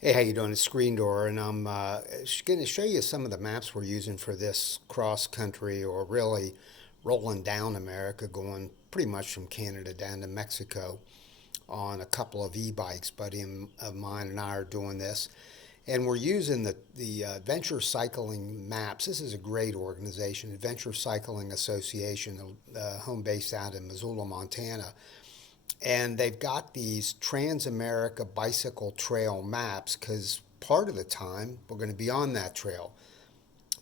Hey, how you doing? It's Screen Door, and I'm going to show you some of the maps we're using for this cross country, or really rolling down America, going pretty much from Canada down to Mexico on a couple of e-bikes. Of mine and I are doing this, and we're using the Adventure Cycling Maps. This is a great organization, Adventure Cycling Association, home based out in Missoula, Montana, and they've got these Trans-America Bicycle Trail maps because part of the time we're going to be on that trail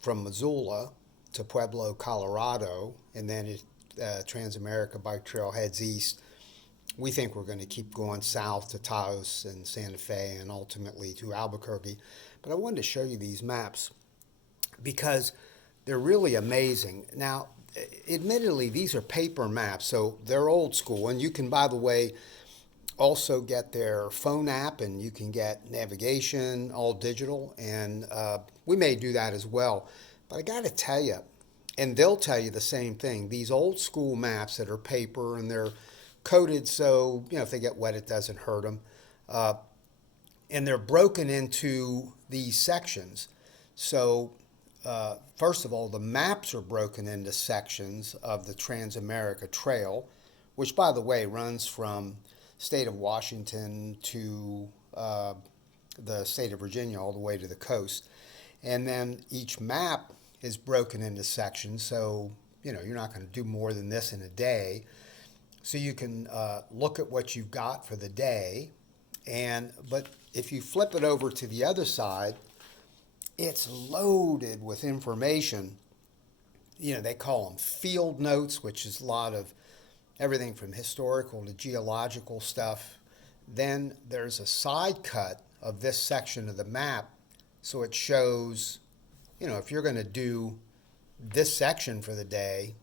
from Missoula to Pueblo, Colorado, and then Trans-America Bike Trail heads east. We think we're going to keep going south to Taos and Santa Fe and ultimately to Albuquerque. But I wanted to show you these maps because they're really amazing. Now, admittedly, these are paper maps, so they're old school. And you can, by the way, also get their phone app, and you can get navigation, all digital. And we may do that as well. But I got to tell you, and they'll tell you the same thing, these old school maps that are paper and they're coated so, if they get wet, it doesn't hurt them. Uh, and they're broken into these sections. So, first of all, the maps are broken into sections of the Transamerica Trail, which, by the way, runs from state of Washington to the state of Virginia all the way to the coast. And then each map is broken into sections, so you're not going to do more than this in a day. So you can look at what you've got for the day, but if you flip it over to the other side, it's loaded with information. They call them field notes, which is a lot of everything from historical to geological stuff. Then there's a side cut of this section of the map, so it shows, if you're going to do this section for the day,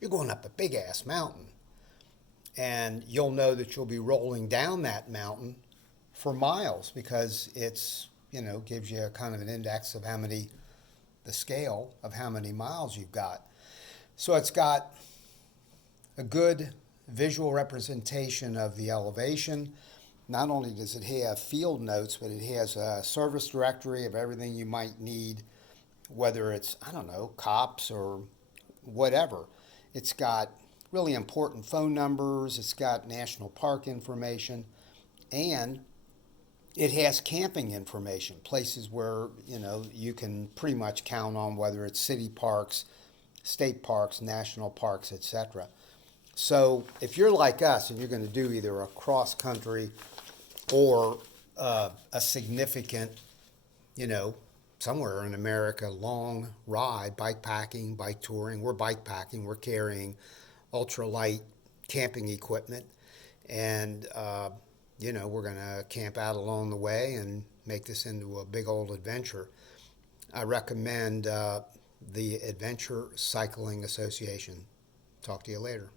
you're going up a big ass mountain. And you'll know that you'll be rolling down that mountain for miles because it's, gives you a kind of an index of the scale of how many miles you've got. So it's got a good visual representation of the elevation. Not only does it have field notes, but it has a service directory of everything you might need, whether it's, I don't know, cops or whatever. It's got really important phone numbers, it's got national park information, and it has camping information, places where, you can pretty much count on whether it's city parks, state parks, national parks, etc. So if you're like us and you're going to do either a cross country or a significant, you know, somewhere in America, long ride, bike packing, bike touring, we're bike packing, we're carrying ultralight camping equipment, and we're going to camp out along the way and make this into a big old adventure. I recommend the Adventure Cycling Association. Talk to you later.